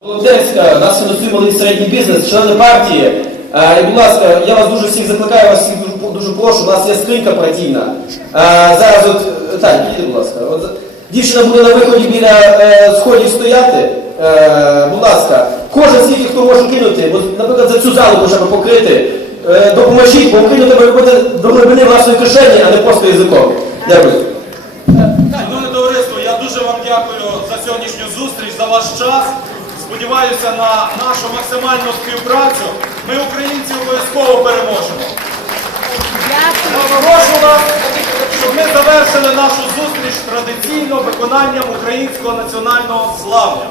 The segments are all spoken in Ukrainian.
Волонтерська, нас фінансує середній бізнес, члени партії. Е, І, будь ласка, я вас дуже всіх закликаю, вас всіх дуже, дуже прошу, у нас є скринька партійна. Е, Зараз от, е, так, підійди, будь ласка. От, дівчина буде на виході біля е, сходів стояти. Е, будь ласка, кожен скільки хто може кинути, от, наприклад, за цю залу б покрити, е, допоможіть, бо кинути ви робити до глибини власної кишені, а не просто язиком. Дякую. Шановне товариство, я дуже вам дякую за сьогоднішню зустріч, за ваш час сподіваюся на нашу максимальну співпрацю. Ми, українці, обов'язково переможемо. Прошу вас, щоб ми завершили нашу зустріч традиційно виконанням українського національного славня.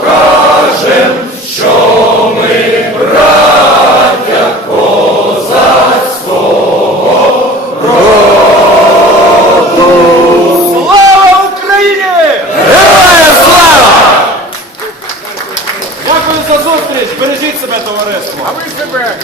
покажем, що ми браття козацького роду. Слава Україні! Героям слава! Дякую за зустріч! Бережіть себе, товариство! А ви себе!